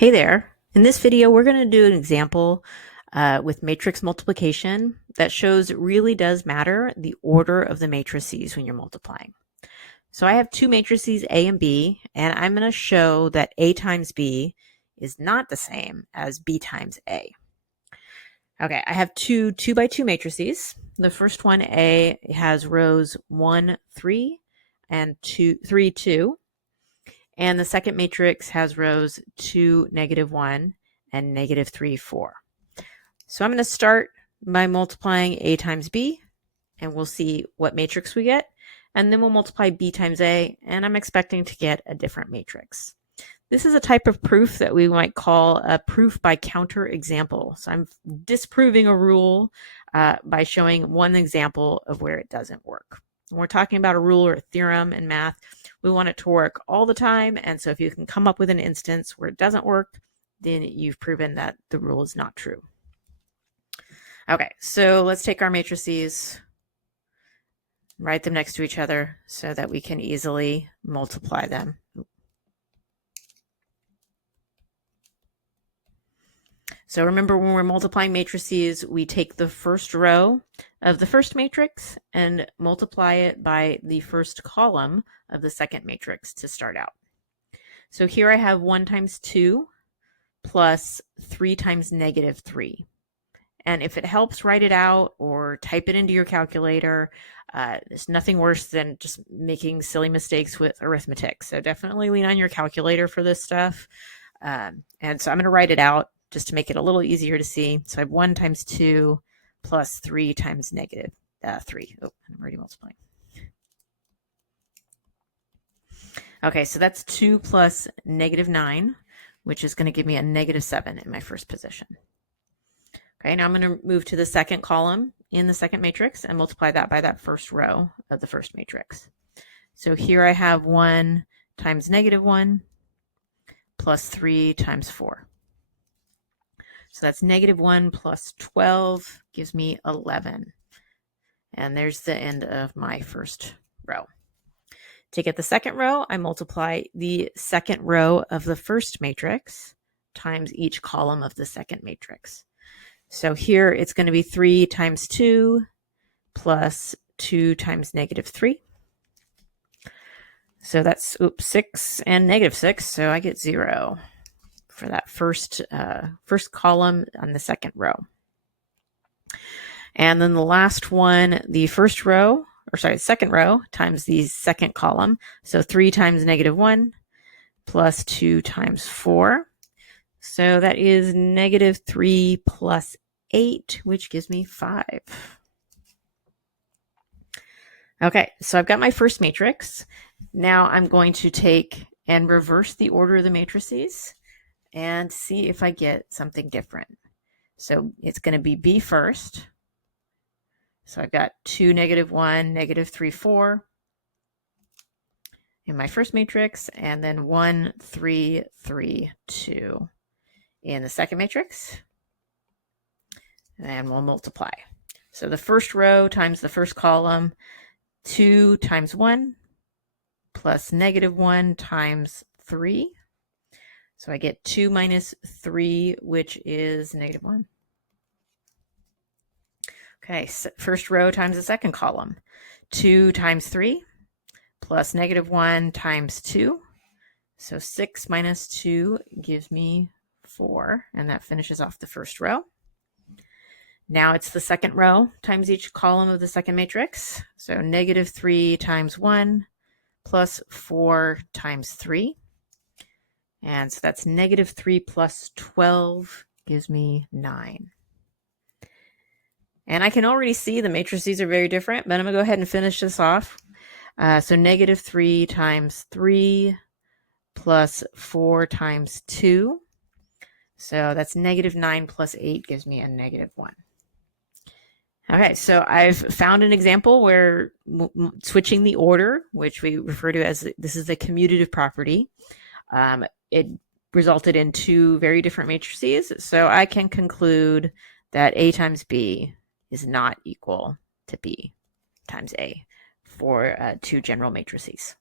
Hey there. In this video, we're going to do an example with matrix multiplication that shows it really does matter the order of the matrices when you're multiplying. So I have two matrices, A and B, and I'm going to show that A times B is not the same as B times A. Okay, I have two 2x2 matrices. The first one, A, has rows 1, 3, and 3, 2. And the second matrix has rows 2, -1, and -3, 4. So I'm going to start by multiplying A times B, and we'll see what matrix we get. And then we'll multiply B times A, and I'm expecting to get a different matrix. This is a type of proof that we might call a proof by counter example. So I'm disproving a rule by showing one example of where it doesn't work. When we're talking about a rule or a theorem in math, we want it to work all the time. And so if you can come up with an instance where it doesn't work, then you've proven that the rule is not true. Okay, so let's take our matrices, write them next to each other so that we can easily multiply them. So remember, when we're multiplying matrices, we take the first row of the first matrix and multiply it by the first column of the second matrix to start out. So here I have 1 times 2 plus 3 times -3. And if it helps, write it out or type it into your calculator. There's nothing worse than just making silly mistakes with arithmetic. So definitely lean on your calculator for this stuff. And so I'm going to write it out just to make it a little easier to see. So I have 1 times 2 plus 3 times -3. Oh, I'm already multiplying. Okay, so that's 2 plus -9, which is going to give me a -7 in my first position. Okay, now I'm going to move to the second column in the second matrix and multiply that by that first row of the first matrix. So here I have 1 times -1 plus 3 times 4. So that's -1 plus 12 gives me 11. And there's the end of my first row. To get the second row, I multiply the second row of the first matrix times each column of the second matrix. So here it's going to be 3 times 2 plus 2 times -3. So that's 6 and -6, so I get 0 for that first column on the second row. And then the last one, the second row times the second column. So 3 times -1 plus 2 times 4. So that is -3 plus 8, which gives me 5. Okay, so I've got my first matrix. Now I'm going to take and reverse the order of the matrices and see if I get something different. So it's going to be B first. So I've got 2, -1, -3, 4 in my first matrix, and then 1, 3, 3, 2 in the second matrix. And we'll multiply. So the first row times the first column, 2 times 1 plus -1 times 3. So I get 2 minus 3, which is -1. Okay, so first row times the second column. 2 times 3 plus -1 times 2. So 6 minus 2 gives me 4, and that finishes off the first row. Now it's the second row times each column of the second matrix. So -3 times 1 plus 4 times 3. And so that's -3 plus 12 gives me 9. And I can already see the matrices are very different, but I'm going to go ahead and finish this off. So -3 times 3 plus 4 times 2. So that's -9 plus 8 gives me a -1. Okay, so I've found an example where switching the order, which we refer to as this is the commutative property, it resulted in two very different matrices. So I can conclude that A times B is not equal to B times A for two general matrices.